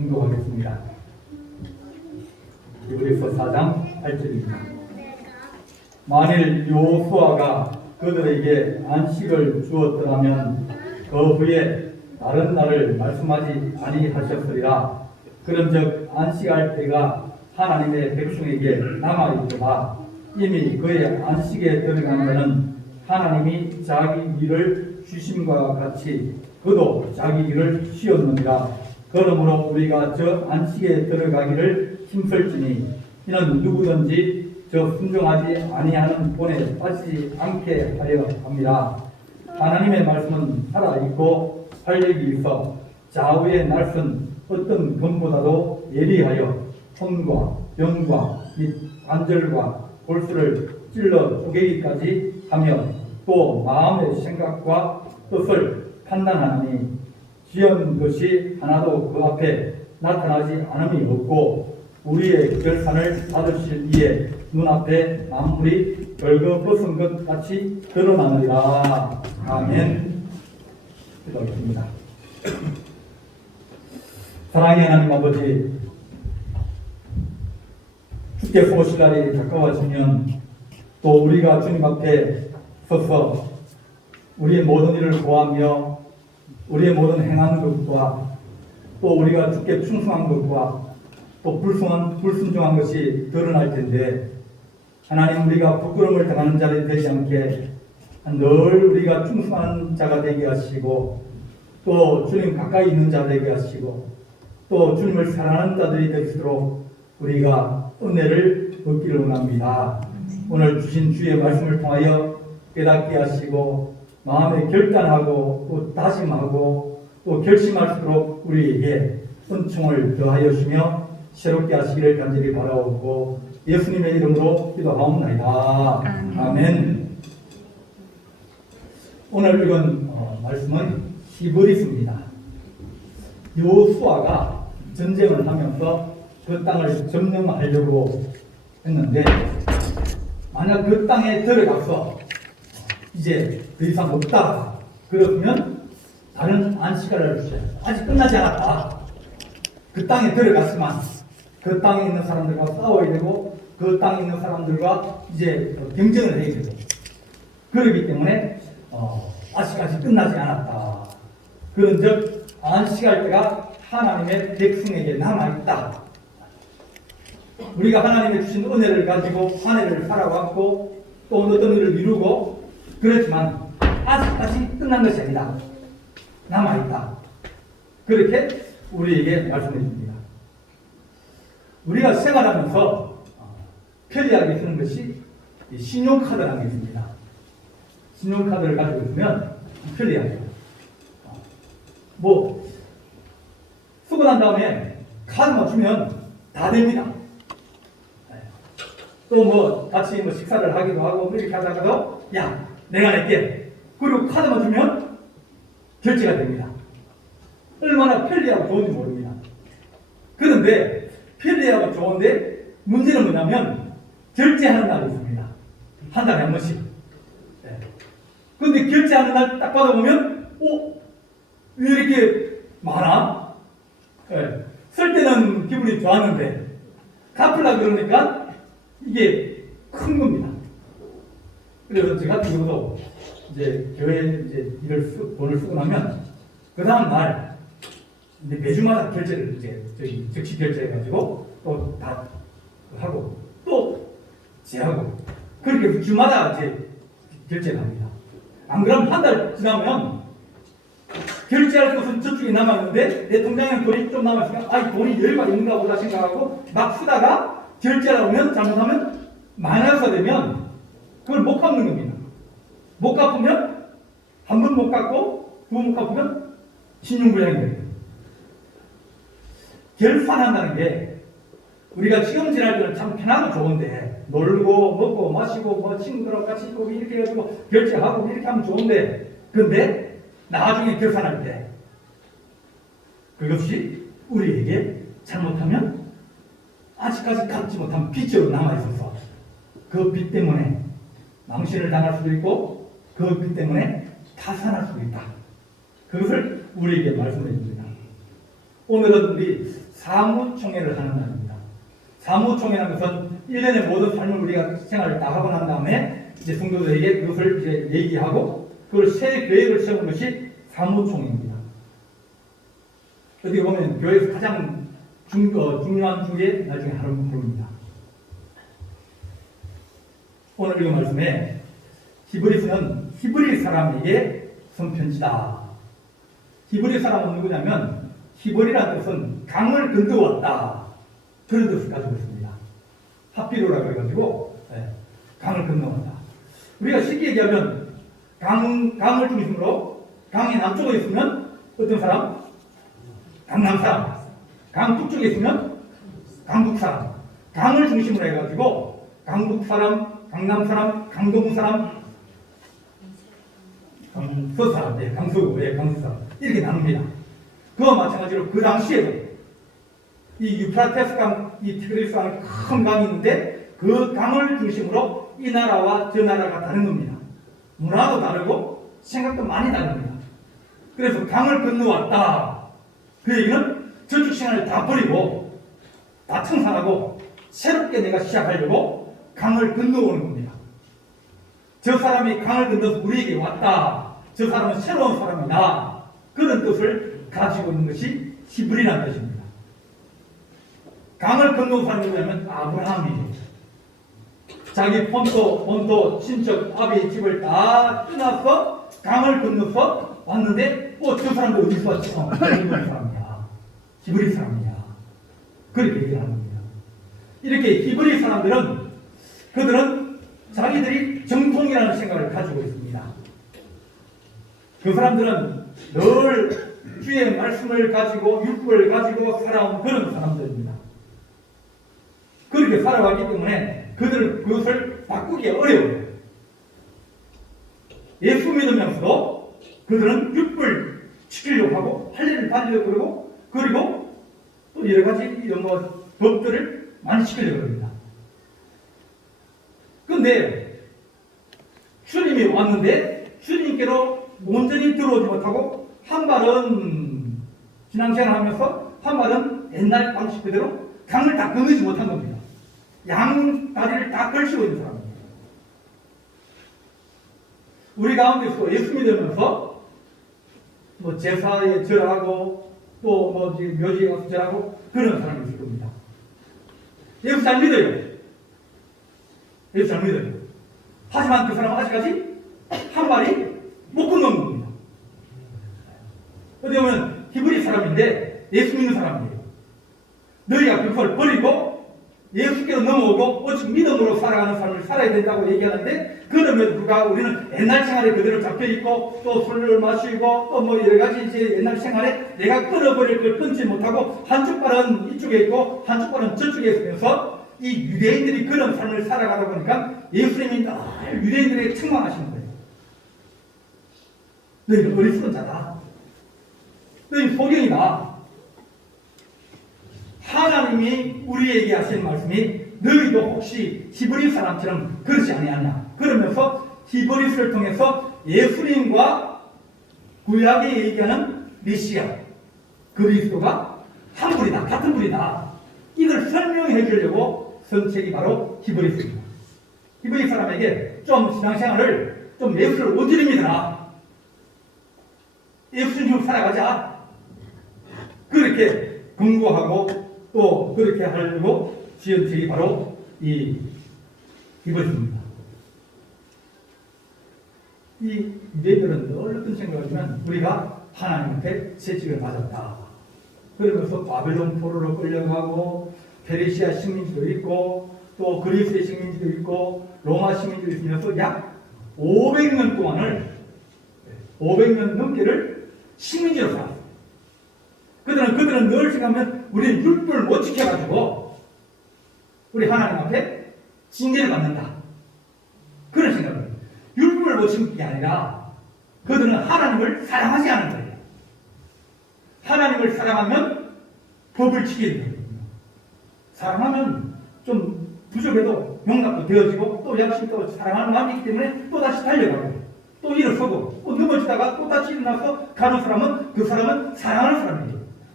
공독하겠습니다. 히브리서 4장 8절입니다. 만일 여호수아가 그들에게 안식을 주었더라면 그 후에 다른 날을 말씀하지 아니하셨으리라. 그런즉 안식할 때가 하나님의 백성에게 남아있도다. 이미 그의 안식에 들어간 자는 하나님이 자기 일을 쉬심과 같이 그도 자기 일을 쉬었느니라. 그러므로 우리가 저 안식에 들어가기를 힘쓸지니 이는 누구든지 저 순종하지 아니하는 본에 빠지지 않게 하려 합니다. 하나님의 말씀은 살아있고 활력이 있어 좌우의 날선 어떤 검보다도 예리하여 손과 병과 및 관절과 골수를 찔러 쪼개기까지 하며 또 마음의 생각과 뜻을 판단하니 지은 것이 하나도 그 앞에 나타나지 않음이 없고 우리의 결산을 받으실 이에 눈앞에 만물이 벌거벗은 것 같이 드러나느니라. 아멘. 기도하겠습니다. 사랑의 하나님 아버지, 주께서 오실 날이 가까워지면 또 우리가 주님 앞에 서서 우리의 모든 일을 고하며 우리의 모든 행한 것과 또 우리가 주께 충성한 것과 또 불순종한 것이 드러날 텐데, 하나님, 우리가 부끄러움을 당하는 자들이 되지 않게 늘 우리가 충성한 자가 되게 하시고 또 주님 가까이 있는 자 되게 하시고 또 주님을 사랑하는 자들이 되도록 우리가 은혜를 얻기를 원합니다. 오늘 주신 주의 말씀을 통하여 깨닫게 하시고 마음에 결단하고 또 다짐하고 또 결심할수록 우리에게 은총을 더하여 주며 새롭게 하시기를 간절히 바라오고 예수님의 이름으로 기도하옵나이다. 아멘. 오늘 읽은 말씀은 히브리서입니다. 여호수아가 전쟁을 하면서 그 땅을 점령하려고 했는데, 만약 그 땅에 들어가서 이제 더 이상 없다 그러면 다른 안식을 주셔야 합니다. 아직 끝나지 않았다. 그 땅에 들어갔지만 그 땅에 있는 사람들과 싸워야 되고 그 땅에 있는 사람들과 이제 경쟁을 해야 되고, 그렇기 때문에 아직까지 끝나지 않았다. 그런즉 안식할 때가 하나님의 백성에게 남아있다. 우리가 하나님의 주신 은혜를 가지고 한 해를 살아왔고 또 어떤 일을 이루고 그렇지만 아직까지 끝난 것이 아니다. 남아있다. 그렇게 우리에게 말씀해 줍니다. 우리가 생활하면서 편리하게 쓰는 것이 신용카드라는 게 있습니다. 신용카드를 가지고 있으면 편리하죠. 쓰고 난 다음에 카드만 주면 다 됩니다. 또 같이 식사를 하기도 하고 이렇게 하다가도 야, 내가 낼게. 그리고 카드만 주면 결제가 됩니다. 얼마나 편리하고 좋은지 모릅니다. 그런데 편리하고 좋은데 문제는 뭐냐면 결제하는 날이 있습니다. 한 달에 한 번씩. 그런데 결제하는 날 딱 받아보면 왜 이렇게 많아? 쓸 때는 기분이 좋았는데 갚으려고 그러니까 이게 큰 겁니다. 그래서 저 같은 경우도 이제 교회 돈을 쓰고 나면 그 다음 날 매주마다 결제를 즉시 결제해가지고 또 다 하고 또 제하고 그렇게 주마다 결제를 합니다. 안 그러면 한 달 지나면 결제할 것은 저쪽에 남았는데 내 통장에 돈이 좀 남았으니까 돈이 여유가 있는가 보다 생각하고 막 쓰다가 결제를 하면 잘못하면 마이너스가 되면 그걸 못 갚는 겁니다. 못 갚으면 한 번 못 갚고 두 번 못 갚으면 신용불량이 됩니다. 결산한다는 게 우리가 시험 지날 때는 참 편하고 좋은데 놀고 먹고 마시고 친구들하고 같이 있고 이렇게 해가지고 결제하고 이렇게 하면 좋은데, 그런데 나중에 결산할 때 그것이 우리에게 잘못하면 아직까지 갚지 못한 빚으로 남아있어서 그 빚 때문에 망신을 당할 수도 있고 그 빚 때문에 파산할 수도 있다. 그것을 우리에게 말씀해 줍니다. 오늘은 우리 사무총회를 하는 날입니다. 사무총회라는 것은 1년의 모든 삶을 우리가 생활을 다 하고 난 다음에 이제 성도들에게 그것을 이제 얘기하고 그걸 새 계획을 세우는 것이 사무총회입니다. 어떻게 보면 교회에서 가장 중요한 주의 날 중에 하루입니다. 오늘 이 말씀에 히브리서는 히브리 사람에게 쓴 편지다. 히브리 사람은 누구냐면 히브리라는 뜻은 강을 건너왔다. 그런 뜻을 가지고 있습니다. 하피로라고 해가지고 강을 건너왔다. 우리가 쉽게 얘기하면 강을 중심으로 강의 남쪽에 있으면 어떤 사람? 강남 사람. 강 북쪽에 있으면 강북 사람. 강을 중심으로 해가지고 강북 사람, 강남 사람, 강동 사람, 강서 사람, 강서구, 강서 사람 이렇게 나눕니다. 그와 마찬가지로 그 당시에도 이 유프라테스 강, 이 티그리스 강이 큰 강이 있는데 그 강을 중심으로 이 나라와 저 나라가 다른 겁니다. 문화도 다르고 생각도 많이 다릅니다. 그래서 강을 건너왔다. 그 얘기는 저축 시간을 다 버리고 다 청산하고 새롭게 내가 시작하려고 강을 건너오는 겁니다. 저 사람이 강을 건너서 우리에게 왔다. 저 사람은 새로운 사람이다. 그런 뜻을 가지고 있는 것이 히브리라는 뜻입니다. 강을 건너온 사람이 누구냐면 아브라함이에요. 자기 본토, 친척, 아비의 집을 다 떠나서 강을 건너서 왔는데 저 사람도 어디서 왔죠? 히브리 사람이야. 히브리 사람이야. 그렇게 얘기를 하는 겁니다. 이렇게 히브리 사람들은 그들은 자기들이 정통이라는 생각을 가지고 있습니다. 그 사람들은 늘 주의 말씀을 가지고 율법을 가지고 살아온 그런 사람들입니다. 그렇게 살아왔기 때문에 그들은 그것을 바꾸기 어려워요. 예수 믿으면서도 그들은 율법을 지키려고 하고 할례를 받으려고 그러고 또 여러 가지 이런 법들을 많이 지키려고 합니다. 그런데 주님이 왔는데 주님께로 온전히 들어오지 못하고 한 발은 신앙생활을 하면서 한 발은 옛날 방식 그대로 강을 다 건너지 못한 겁니다. 양 다리를 다 걸치고 있는 사람입니다. 우리 가운데서 예수 믿으면서 제사에 절하고 또 묘지에 가서 절하고 그런 사람이 있을 겁니다. 예수 잘 믿어요. 예수 잘 믿어요. 하지만 그 사람은 아직까지 한 발이 못 건너는 겁니다. 어떻게 보면 히브리 사람인데 예수 믿는 사람이에요. 너희가 그걸 버리고 예수께로 넘어오고 오직 믿음으로 살아가는 삶을 살아야 된다고 얘기하는데 그럼에도 불구하고 우리는 옛날 생활에 그대로 잡혀있고 또 술을 마시고 또 여러 가지 이제 옛날 생활에 내가 끊어버릴 걸 끊지 못하고 한쪽 발은 이쪽에 있고 한쪽 발은 저쪽에 있으면서 이 유대인들이 그런 삶을 살아가다 보니까 예수님이 늘 유대인들에게 책망하시는 거예요. 너희는 어리석은 자다. 너희 소경이다. 하나님이 우리에게 하신 말씀이 너희도 혹시 히브리 사람처럼 그렇지 아니하냐. 그러면서 히브리서를 통해서 예수님과 구약에 얘기하는 메시아 그리스도가 한 분이다. 같은 분이다. 이걸 설명해 주려고 쓴 책이 바로 히브리서입니다. 히브리 사람에게 좀 신앙생활을 좀 예수를 온전히 믿어라. 예수님으로 살아가자. 그렇게 공부하고 또 그렇게 하려고 지은 책이 바로 이 히브리서입니다. 이 유대인들은 늘 어떤 생각을 하면 우리가 하나님한테 채찍을 맞았다. 그러면서 바벨론 포로로 끌려가고 페르시아 식민지도 있고 또 그리스의 식민지도 있고 로마 식민지도 있으면서 약 500년 동안을 500년 넘게를 식민지로 살았어요. 그들은 늘 생각하면 우리는 율법을 못 지켜가지고 우리 하나님 앞에 징계를 받는다. 그런 생각을 해요. 율법을 못 지키는 게 아니라 그들은 하나님을 사랑하지 않는 거예요. 하나님을 사랑하면 법을 지키는 거예요. 사랑하면 좀 부족해도 용납도 되어지고 또 역시 또 사랑하는 마음이 있기 때문에 또 다시 달려가고 또 일어서고 또 넘어지다가 또 다시 일어나서 가는 사람은 그 사람은 사랑하는 사람이에요.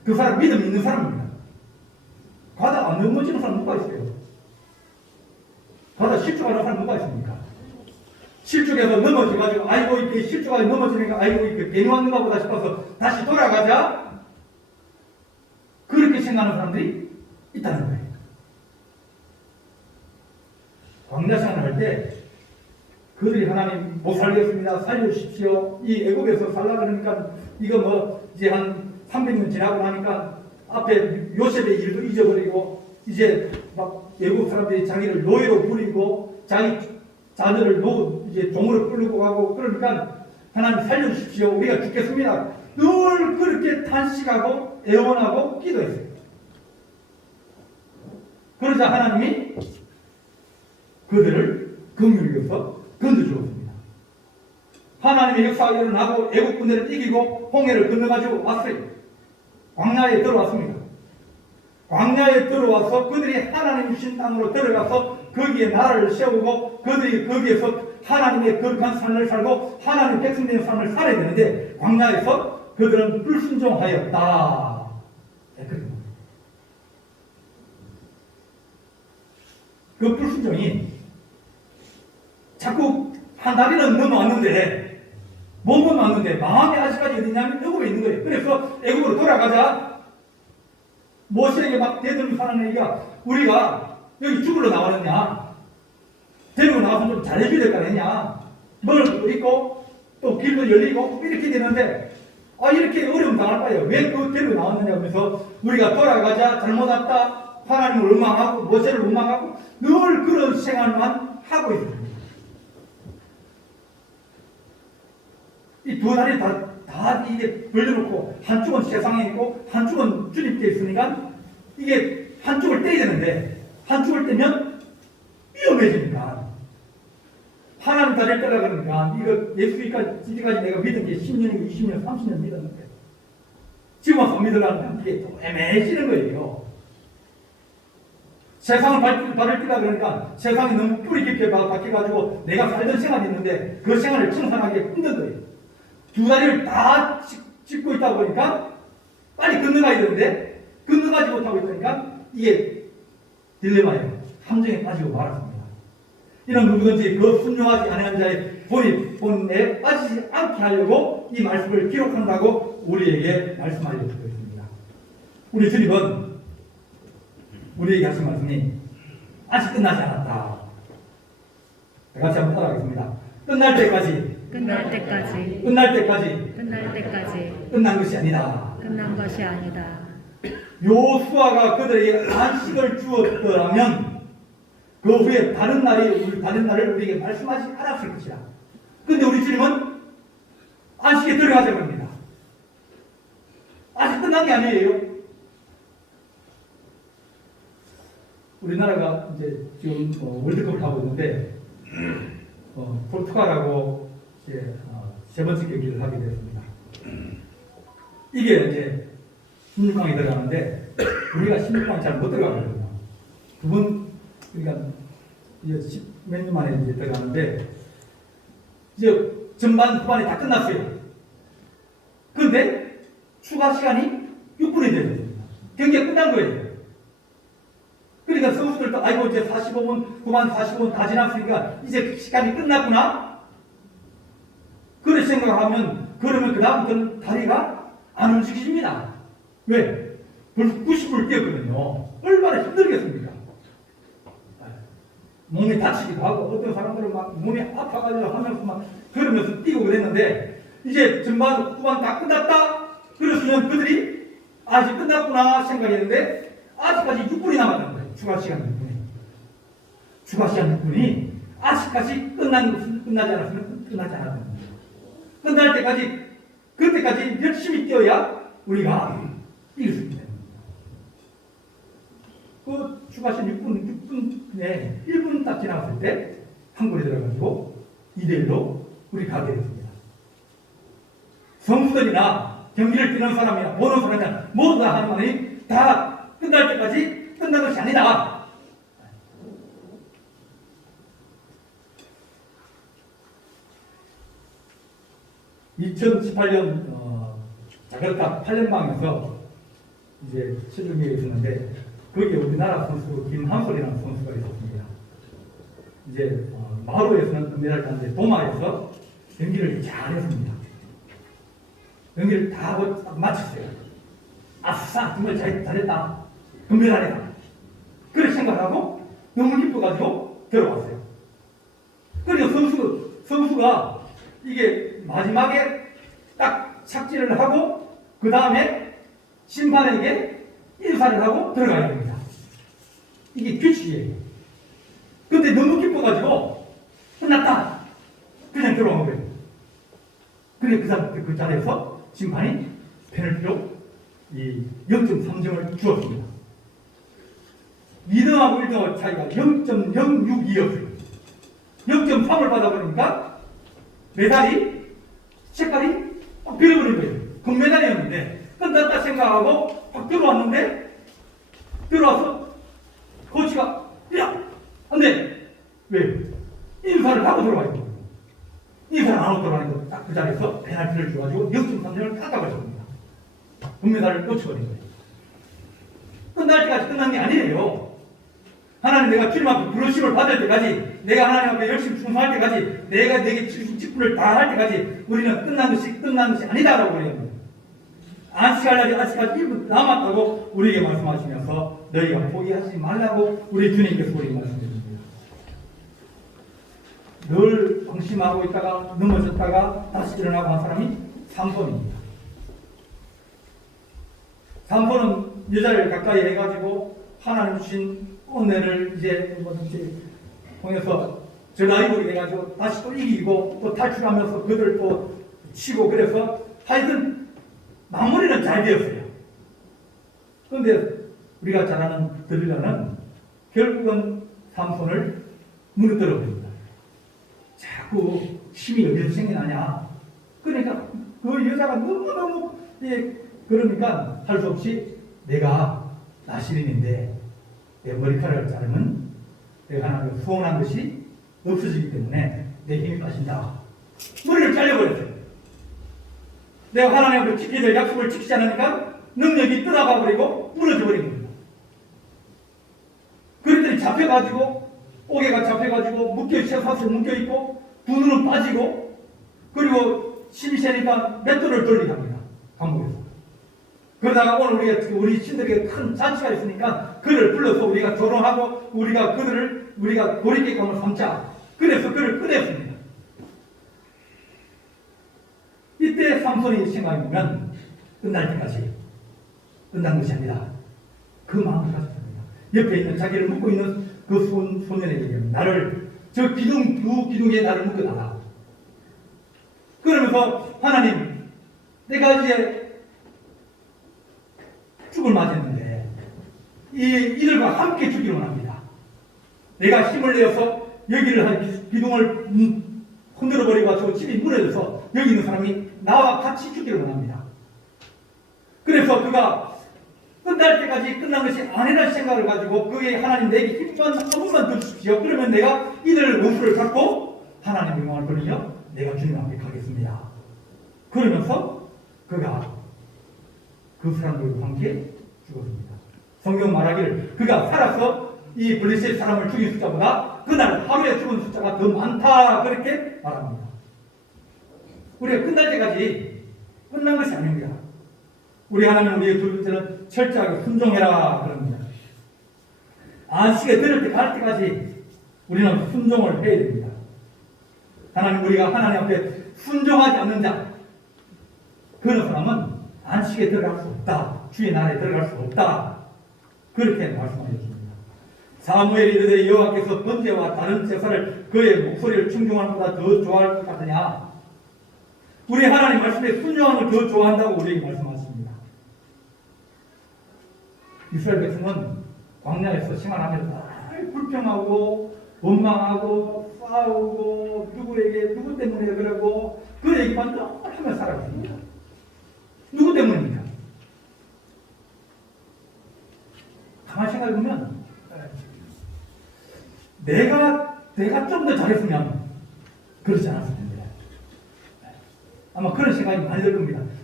그 사람 믿음 있는 사람입니다. 가다 안 넘어지는 사람 누가 있어요? 가다 실족하는 사람 누가 있습니까? 실족해서 넘어져가지고 아이고 이렇게 실족하게 넘어지니까 아이고 이렇게 괜히 왔는가 보다 싶어서 다시 돌아가자 그렇게 생각하는 사람들이 있다는 거예요. 광야 생활을 할 때 그들이 하나님 못 살겠습니다. 살려주십시오. 이 애굽에서 살라 그러니까 이거 뭐 이제 한 300년 지나고 나니까 앞에 요셉의 일도 잊어버리고 이제 막 애굽 사람들이 자기를 노예로 부리고 자기 자녀를 이제 종으로 끌고 가고 그러니까 하나님 살려주십시오. 우리가 죽겠습니다. 늘 그렇게 탄식하고 애원하고 기도했어요. 그러자 하나님이 그들을 긍휼히 여겨서 건져주었습니다. 하나님의 역사가 일어나고 애국 군대를 이기고 홍해를 건너가지고 왔어요. 광야에 들어왔습니다. 광야에 들어와서 그들이 하나님 주신 땅으로 들어가서 거기에 나라를 세우고 그들이 거기에서 하나님의 거룩한 삶을 살고 하나님 백성된 삶을 살아야 되는데 광야에서 그들은 불순종하였다. 그 불순종이 자꾸 한 다리는 넘어왔는데 몸은 왔는데 마음이 아직까지 어디냐면 애굽에 있는 거예요. 그래서 애굽으로 돌아가자. 모세에게 막 대들면서 하는 얘기가 우리가 여기 죽으러 나왔느냐? 데리고 나와서 좀 잘해줘야 될 거 아니냐? 먹을 있고 또 길도 열리고 이렇게 되는데 이렇게 어려움 당할 바에요. 왜 그 데리고 나왔느냐 하면서 우리가 돌아가자. 잘못 왔다. 하나님을 원망하고 모세를 원망하고 늘 그런 생활만 하고 있습니다. 이 두 다리 다 이게 벌려놓고 한쪽은 세상에 있고 한쪽은 주님께 있으니까 이게 한쪽을 떼야 되는데 한쪽을 떼면 위험해지니까 하나님 다리를 따라가니까 이거 예수님까지 내가 믿은 게 10년이고 20년, 30년 믿었는데 지금 와서 믿으려면 이게 또 애매해지는 거예요. 세상을 발을 뛰다 그러니까 세상이 너무 뿌리 깊게 박혀가지고 내가 살던 생활이 있는데 그 생활을 청산하기 힘든 거예요. 두 다리를 다 짚고 있다 보니까 빨리 건너가야 되는데 건너가지 못하고 있으니까 이게 딜레마예요. 함정에 빠지고 말았습니다. 이런 누구든지 그 순종하지 않은 자의 본에 빠지지 않게 하려고 이 말씀을 기록한다고 우리에게 말씀하여 주고 있습니다. 우리 주님은 우리에게 하신 말씀이 아직 끝나지 않았다. 같이 한번 따라하겠습니다. 끝날 때까지 끝날 때까지 끝날 때까지 끝날 때까지 끝난 것이 아니다. 끝난 것이 아니다. 요수아가 그들에게 안식을 주었더라면 그 후에 다른 날을 우리에게 말씀하지 않았을 것이다. 근데 우리 주님은 안식에 들어가자고 합니다. 아직 끝난 게 아니에요. 우리나라가 이제 지금 월드컵을 하고 있는데 포르투갈하고 이제 세 번째 경기를 하게 됐습니다. 이게 이제 16강에 들어가는데 우리가 16강 잘 못 들어가거든요. 두 번 그러니까 이제 몇 년 만에 이제 들어가는데 이제 전반 후반이 다 끝났어요. 그런데 추가 시간이 6분이 되었습니다. 경기가 끝난 거예요. 그러니까 선수들도 아이고 이제 45분 후반 45분 다 지났으니까 이제 시간이 끝났구나. 그런 생각을 하면 그러면 그 다음부터는 다리가 안 움직입니다. 왜? 벌써 90분을 뛰었거든요. 얼마나 힘들겠습니까? 몸이 다치기도 하고 어떤 사람들은 막 몸이 아파가지고 하면서 막 그러면서 뛰고 그랬는데 이제 전반 후반 다 끝났다. 그랬으면 그들이 아직 끝났구나 생각했는데 아직까지 6분이 남았다는 거예요. 추가 시간 6분이. 추가 시간 6분이 아직까지 끝나지 않았으면 끝나지 않았다는 거예요. 끝날 때까지 그때까지 열심히 뛰어야 우리가 이길 수 있는 겁니다. 그 추가 시간 6분에 1분 딱 지나갔을 때 한 골이 들어가지고 2대1로 우리 가게 됐습니다. 선수들이나 경기를 뛰는 사람이나 보는 사람이나 모두 다 하는 말이 다 끝날 때까지 끝난 것이 아니다. 2018년 자카르타 팔렘방에서 이제 체중계에 있었는데 거기에 우리나라 선수 김한솔이라는 선수가 있었습니다. 이제 마루에서는 금메달 땄는데 도마에서 연기를 잘했습니다. 연기를 다 하고 딱 마쳤어요. 아싸 정말 잘했다. 금메달이다. 그렇게 생각하고 너무 기뻐가지고 들어왔어요. 그러니까 선수가 이게 마지막에 딱 착지를 하고 그 다음에 심판에게 인사를 하고 들어가야 됩니다. 이게 규칙이에요. 근데 너무 기뻐가지고 끝났다. 그냥 들어간 거예요. 근데 그 자리에서 심판이 페널티로 이 0.3점을 주었습니다. 2등하고 1등하고 차이가 0.062였어요. 0.3을 받아버리니까 메달이 색깔이 확 변해버린 거예요. 금메달이었는데 끝났다 생각하고 확 들어왔는데 들어와서 코치가 야! 안돼! 왜? 인사를 하고 들어와야 돼요. 인사를 안 하고 들어가니까 딱 그 자리에서 페널티를 줘가지고 0.3점을 깎아버렸습니다. 금메달을 놓쳐버린 거예요. 끝날 때까지 끝난 게 아니에요. 하나님 내가 주님 앞에 부르심을 받을 때까지 내가 하나님 앞에 열심히 충성할 때까지 내가 내게 직분을 다 할 때까지 우리는 끝난 것이 아니다라고 그래요. 안식할 날이 아직까지 1분 남았다고 우리에게 말씀하시면서 너희가 포기하지 말라고 우리 주님께서 우리에게 말씀해주십니다. 늘 방심하고 있다가 넘어졌다가 다시 일어나고 한 사람이 삼손입니다. 삼손은 여자를 가까이 해가지고 하나님 주신 은혜를 이제 뭐든지 통해서 전화위복이 돼가지고 다시 또 이기고 또 탈출하면서 그들 또 치고 그래서 하여튼 마무리는 잘 되었어요. 그런데 우리가 잘 아는 들릴라는 결국은 삼손을 무너뜨려 버립니다. 자꾸 힘이 어디서 생겨나냐. 그러니까 그 여자가 너무너무 그러니까 할 수 없이 내가 나시린인데 내 머리카락을 자르면 내가 하나님 소원한 것이 없어지기 때문에 내 힘이 빠진다. 머리를 잘려버렸어요. 내가 하나님 앞에 지켜야 될 약속을 지키지 않으니까 능력이 떠나가 버리고 무너져 버린 겁니다. 그랬더니 잡혀가지고 옥에가 잡혀가지고 쇠사슬 묶여있고 두 눈은 빠지고 그리고 힘이 세니까 맷돌을 돌리게 합니다. 감옥에서. 그러다가 오늘 우리 신들에게 큰 잔치가 있으니까 그를 불러서 우리가 조롱하고 우리가 도리깨감을 삼자. 그래서 그를 꺼냈습니다. 이때 삼손이 생각해보면 끝날 때까지 끝난 것이 아니라 그 마음을 가졌습니다. 옆에 있는 자기를 묶고 있는 그 소년에게 나를 저 기둥 두 기둥에 나를 묶어놔라. 그러면서 하나님 내가 이제 죽을 맞았는데 이들과 함께 죽기를 원합니다. 내가 힘을 내어서 여기를 한 기둥을 흔들어버리고 가지고 집이 무너져서 여기 있는 사람이 나와 같이 죽기를 원합니다. 그래서 그가 끝날 때까지 끝난 것이 아니라는 생각을 가지고 그게 하나님 내게 힘만 한 번만 더 주십시오. 그러면 내가 이들 원수를 잡고 하나님의 영광을 돌리며 내가 주님 앞에 가겠습니다. 그러면서 그가 그 사람들과 함께 죽었습니다. 성경 말하기를 그가 살아서 이 블레셋 사람을 죽인 숫자보다 그날 하루에 죽은 숫자가 더 많다 그렇게 말합니다. 우리가 끝날 때까지 끝난 것이 아닙니다. 우리 하나님 우리의 두 번째는 철저하게 순종해라 그럽니다. 안식에 들을 때 갈 때까지 우리는 순종을 해야 됩니다. 하나님 우리가 하나님 앞에 순종하지 않는 자 그런 사람은 안식에 들어갈 수 없다. 주의 나라에 들어갈 수 없다. 그렇게 말씀하셨습니다. 사무엘이 이르되 여호와께서 번제와 다른 제사를 그의 목소리를 충중하는 것보다 더 좋아할 것 같으냐. 우리 하나님 말씀에 순종하는 걸 더 좋아한다고 우리에게 말씀하십니다. 이스라엘 백성은 광야에서 생활하면서 불평하고 원망하고 싸우고 누구 때문에 그러고 그 얘기만 늘 하며 살아갑니다. 누구 때문입니까? 가만히 생각해보면 내가 좀 더 잘했으면 그러지 않았을 텐데 아마 그런 생각이 많이 들 겁니다.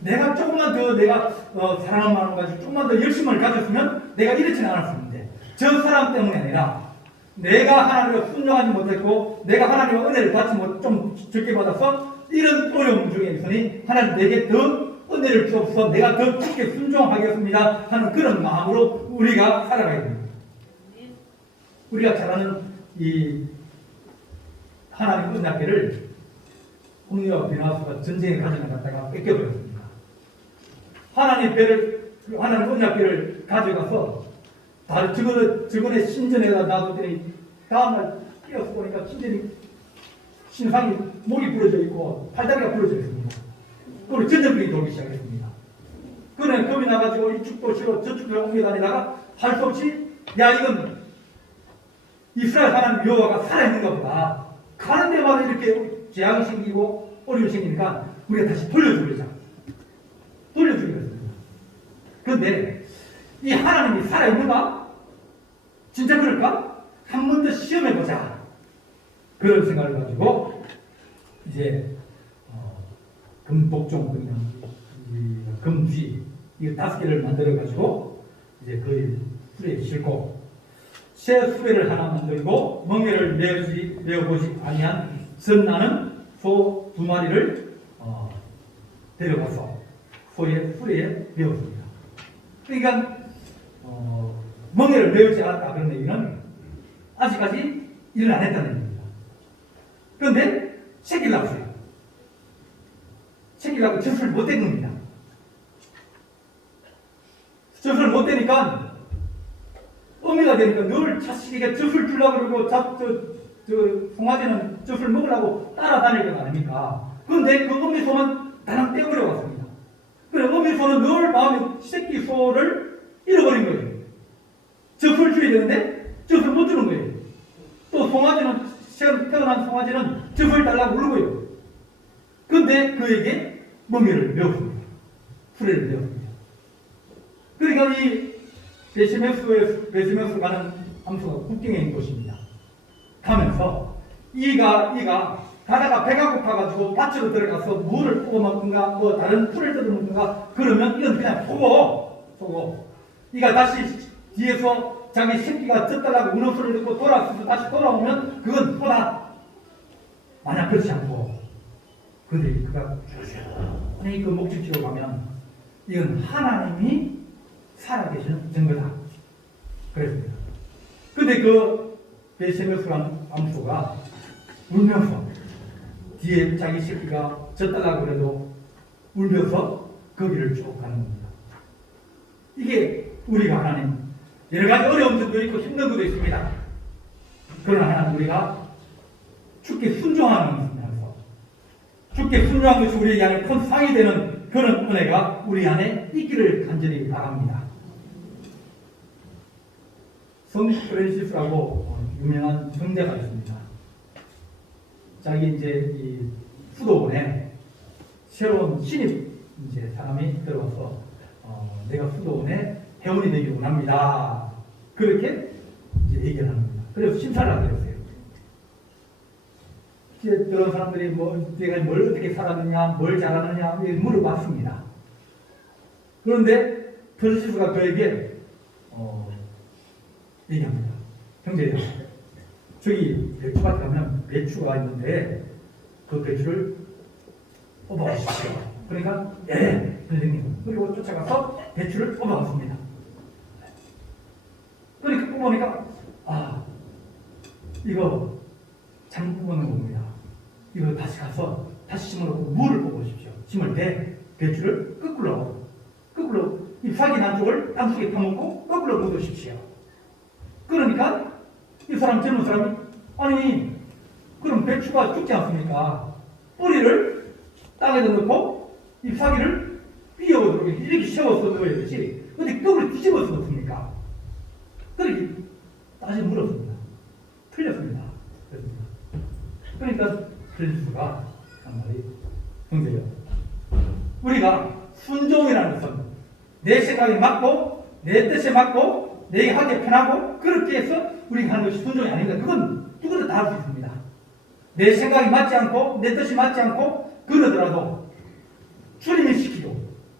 내가 조금만 더 내가 사랑을 마음 가지고 조금만 더 열심을 가졌으면 내가 이렇지는 않았었는데 저 사람 때문이 아니라 내가 하나님을 순종하지 못했고 내가 하나님의 은혜를 받지 좀 적게 받아서 이런 어려움 중에 있으니 하나님 내게 더 은혜를 주옵소서 내가 더 깊게 순종하겠습니다 하는 그런 마음으로 우리가 살아가야 됩니다. 우리가 잘 아는 이 하나님 은혜를 홍리와 비나스가 전쟁에 가져다 갖다가 뺏겨버렸습니다. 하나님 은혜를 가져가서 다른 저번에 신전에다 놔두더니 다음날 깨어서 보니까 신상이 목이 부러져 있고 팔다리가 부러져 있습니다. 그리고 전쟁병이 돌기 시작했습니다. 그는 겁이 나가지고 이쪽도 싫어 저쪽도 옮겨다니다가 할 수 없이 야 이건 이스라엘 하나님 여호와가 살아있는가 보다. 가는 데마다 이렇게 재앙이 생기고 어려움이 생기니까 우리가 다시 돌려주자. 돌려주기로 했습니다. 그런데 이 하나님이 살아있는가? 진짜 그럴까? 한 번 더 시험해보자. 그런 생각을 가지고 이제 금복종 금쥐 이 5개를 만들어 가지고 이제 그 수레에 싣고 새 수레를 하나 만들고 멍에를 메어보지 아니한 선나는 소 2마리를 데려가서 소의 수레에 메었습니다. 그러니까 멍에를 메우지 않았다 그런 얘기는 아직까지 일을 안 했다는 얘기입니다. 그런데 새끼를 낳았어요. 새끼를 낳고 젖을 못 댄 겁니다. 젖을 못 대니까 어미가 되니까 늘 자식에게 젖을 주려고 그러고 송아지는 젖을 먹으려고 따라다닐 것 아닙니까? 그런데 그 어미 소는 다낭 떼어버려 왔습니다. 그래 어미 소는 늘 마음에 새끼 소를 잃어버린 거예요. 젖을 줘야 되는데 젖을 못 주는 거예요. 또 송아지는 새로 태어난 송아지는 젖을 달라고 울고요. 그런데 그에게 멍에를 메웠습니다. 수레를 메웠습니다. 그러니까 이 베시메스 가는 함수가 국경에 있는 곳입니다. 가면서 이가 가다가 배가 고파가지고 밭으로 들어가서 물을 뽑아 먹든가 뭐 다른 풀을 뜯어 먹든가 그러면 이건 그냥 속어. 이가 다시 뒤에서 자기 새끼가 젖달라고 우는 소리를 듣고 돌아서서 다시 돌아오면 그건 소다. 만약 그렇지 않고 그가 그 목적지로 가면 이건 하나님이 살아계시는 증거다. 그랬습니다. 근데 그 베세메스라는 암소가 울면서 뒤에 자기 새끼가 젖달라고 그래도 울면서 거기를 쭉 가는 겁니다. 이게 우리가 하나님 여러 가지 어려운 점도 있고 힘든 것도 있습니다. 그러나 하나님 우리가 주께 순종하는 것입니다. 주께 순종한 것이 우리 안에 큰 상이 되는 그런 은혜가 우리 안에 있기를 간절히 바랍니다. 성 프랜시스라고 유명한 성자가 있습니다. 자기 이제 이 수도원에 새로운 신입 이제 사람이 들어와서 내가 수도원에 회원이 되기를 원합니다. 그렇게 이제 얘기를 하는 겁니다. 그래서 심사를 하게 됐어요. 그런 사람들이 내가 뭘 어떻게 살았느냐, 뭘 잘하느냐 물어봤습니다. 그런데 프란시스가 그에게 얘기합니다. 형제야, 저기 배추밭에 가면 배추가 있는데 그 배추를 뽑아가십시오. 그러니까 예, 선생님. 그리고 쫓아가서 배추를 뽑아갔습니다. 그러니까 뽑아보니까 이거 잘못 뽑아놓은 겁니다. 이거 다시 가서 다시 심어놓고 물을 뽑으십시오. 심을 때 배추를 거꾸로 잎사귀 난 쪽을 땅속에 파묻고 거꾸로 묻으십시오. 그러니까 이 젊은 사람이 아니 그럼 배추가 죽지 않습니까? 뿌리를 땅에다 넣고 잎사귀를 휘어오도록 이렇게 세워서 넣어야 되지 어디 거꾸로 뒤집어서 넣습니까? 그렇게 다시 물었습니다. 틀렸습니다. 그러니까 프란시스가 한마디 형제요, 우리가 순종이라는 것은 내 생각에 맞고 내 뜻에 맞고 내게 하기 편하고 그렇게 해서 우리가 하는 것이 순종이 아닙니다. 그건 누구나 다 할 수 있습니다. 내 생각이 맞지 않고 내 뜻이 맞지 않고 그러더라도 주님이 시키고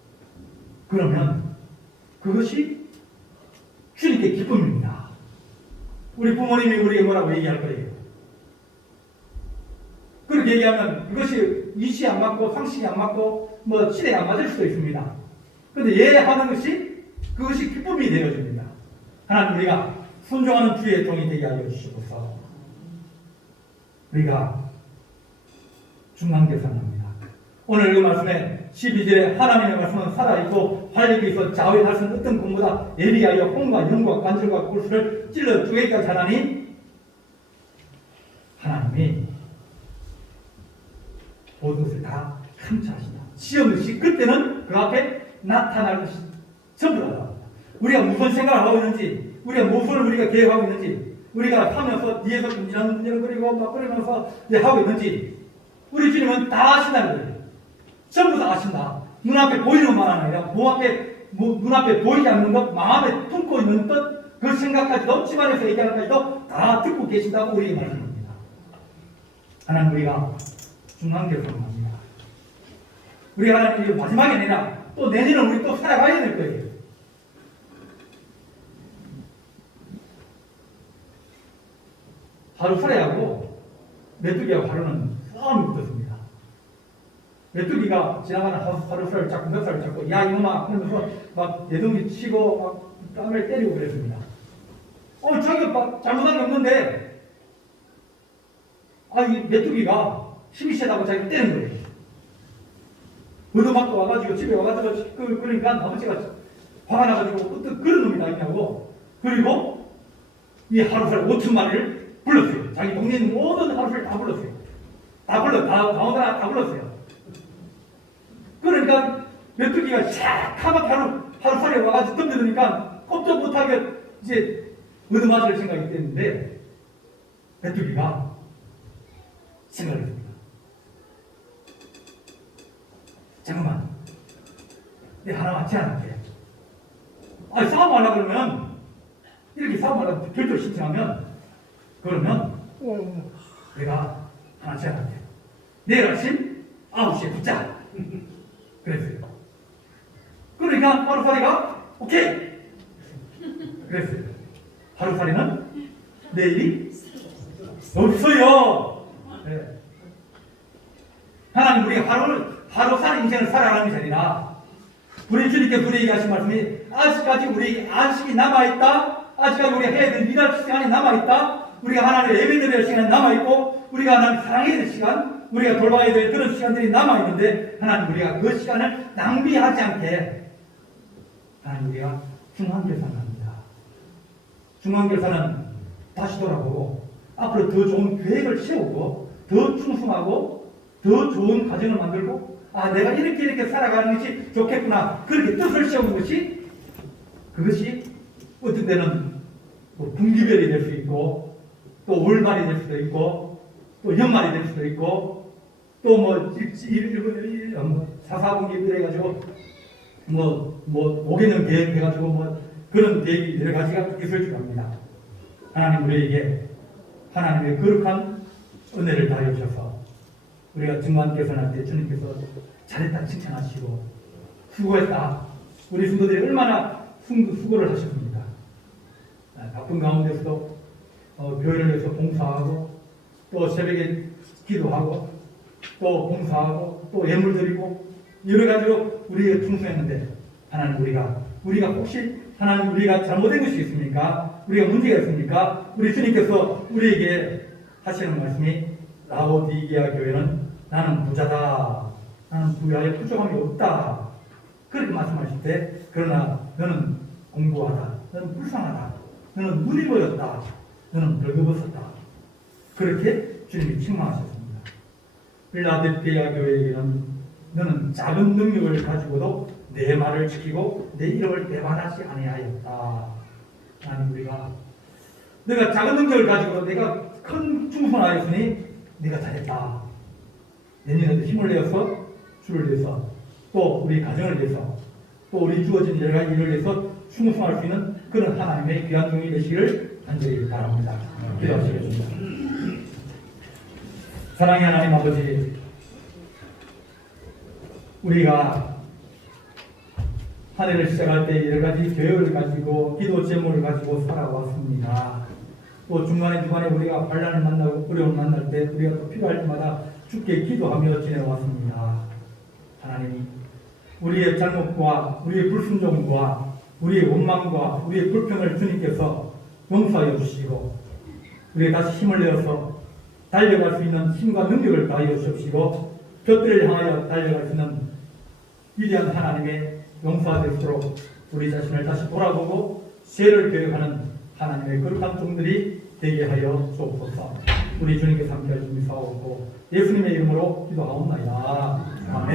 그러면 그것이 주님께 기쁨입니다. 우리 부모님이 우리에게 뭐라고 얘기할 거예요? 그렇게 얘기하면 그것이 이치에 안 맞고 상식이 안 맞고 뭐 시대에 안 맞을 수도 있습니다. 그런데 예하는 것이 그것이 기쁨이 되어집니다. 하나님 우리가 순종하는 주의 종이 되게 하여 주시옵소서. 우리가 중간계산합니다. 오늘 그 말씀에 12절에 하나님의 말씀은 살아있고 활력이 있어 좌우할 수 없는 어떤 공보다 예리하여 혼과 영과 관절과 골수를 찔러 쪼개기까지 하나니 하나님이 모든 것을 다 감찰하신다. 시험 없이 그때는 그 앞에 나타날 것이 전부 다. 우리가 무슨 생각을 하고 있는지, 우리가 무엇을 우리가 계획하고 있는지, 우리가 하면서 뒤에서 군지렁군지렁거리고 막 그러면서 하고 있는지 우리 주님은 다 아신다는 거예요. 전부 다 아신다. 눈앞에 보이는 것만 아니라 눈앞에 보이지 않는 것, 마음에 품고 있는 것, 그 생각까지도 집안에서 얘기하는 까지도 다 듣고 계신다고 우리에게 말씀합니다. 하나님 우리가 중간결정합니다. 우리 하나님 마지막이 아니라 또 내년은 우리 또 살아가야 될 거예요. 하루 살아야하고 메뚜기하고 하루는 싸움이 붙었습니다. 메뚜기가 지나가는 하루살을 잡고 몇 살을 잡고 야 이놈아 그러면서 막 내둥이 치고 막 땀을 때리고 그랬습니다. 자기가 막 잘못한 게 없는데 이 메뚜기가 힘이 세다고 자기가 때리는 거예요. 얻어맞고 와가지고 집에 와가지고 그러니까 아버지가 화가 나가지고 어떤 그런 놈이 다 있냐고. 그리고 이 하루살 5천 마리를 불렀어요. 자기 동네 있는 모든 하루살 다 불렀어요. 다 오더라 다 불렀어요. 그러니까 메뚜기가 샥 하면 하루살에 와가지고 덤벼드니까 꼼짝 못하게 이제 얻어맞을 생각이 됐는데 메뚜기가 생각을 했습니다. 잠깐만, 내가 하나만 제안할게. 싸움하려고 그러면 이렇게 싸움하려고 결정 신청하면 그러면 내가 하나 제안할게. 내일 아침 9시에 붙자. 그랬어요. 그러니까 하루살이가 오케이 그랬어요. 하루살이는 내일이 없어요. 네. 하나님 우리가 하루살 인생을 살아가는 것이 아니라 우리 주님께서 우리에게 하신 말씀이 아직까지 우리에게 안식이 남아있다. 아직까지 우리가 해야 될 일할 시간이 남아있다. 우리가 하나님을 예배드려야 할 시간이 남아있고 우리가 하나님을 사랑해야 될 시간, 우리가 돌봐야 될 그런 시간들이 남아있는데 하나님 우리가 그 시간을 낭비하지 않게 하나님 우리가 중간결산을 합니다. 중간결산은 다시 돌아보고 앞으로 더 좋은 계획을 세우고 더 충성하고 더 좋은 가정을 만들고 내가 이렇게 살아가는 것이 좋겠구나 그렇게 뜻을 세우는 것이 그것이 어떤 때는 분기별이 될 수 있고 또 월말이 될 수도 있고 또 연말이 될 수도 있고 또 뭐 4분기 해가지고 뭐 5개년 계획 해가지고 뭐 그런 계획이 여러 가지가 있을 줄 압니다. 하나님 우리에게 하나님의 거룩한 은혜를 다해 주셔서 우리가 중간 개선할 때 주님께서 잘했다 칭찬하시고 수고했다. 우리 성도들이 얼마나 수고를 하셨습니다. 바쁜 가운데서도 교회를 위해서 봉사하고 또 새벽에 기도하고 또 봉사하고 또 예물 드리고 여러 가지로 우리가 충성했는데 하나님 우리가 혹시 하나님 우리가 잘못된 것이 있습니까? 우리가 문제가 있습니까? 우리 주님께서 우리에게 하시는 말씀이 라오디게아 교회는 나는 부자다. 나는 부유하여 부족함이 없다. 그렇게 말씀하실 때 그러나 너는 공부하다. 너는 불쌍하다. 너는 눈이 보였다. 너는 벌거벗었다. 그렇게 주님이 책망하셨습니다. 필라델피아 교회에게는 너는 작은 능력을 가지고도 내 말을 지키고 내 이름을 배반하지 아니하였다. 하나님 우리가 내가 작은 능력을 가지고 내가 큰 충성하였으니 네가 잘했다. 내년에도 힘을 내어서 주를 위해서 또 우리 가정을 위해서 또 우리 주어진 여러 가지 일을 위해서 충성할 수 있는 그런 하나님의 귀한 종이 되시기를 간절히 바랍니다. 기도하시겠습니다. 사랑의 하나님 아버지, 우리가 한 해를 시작할 때 여러 가지 계획을 가지고 기도 제목을 가지고 살아왔습니다. 또 중간에 우리가 환난을 만나고 어려움을 만날 때 우리가 또 필요할 때마다 주께 기도하며 지내왔습니다. 하나님이 우리의 잘못과 우리의 불순종과 우리의 원망과 우리의 불평을 주님께서 용서하여 주시고 우리가 다시 힘을 내어서 달려갈 수 있는 힘과 능력을 다하여 주시고 곁들을 향하여 달려갈 수 있는 위대한 하나님의 용서가 될수록 우리 자신을 다시 돌아보고 죄를 계획하는 하나님의 거룩한 종들이 되게 하여 주옵소서. 우리 주님께서 함께해 주시옵소서. 예수님의 이름으로 기도하옵나이다.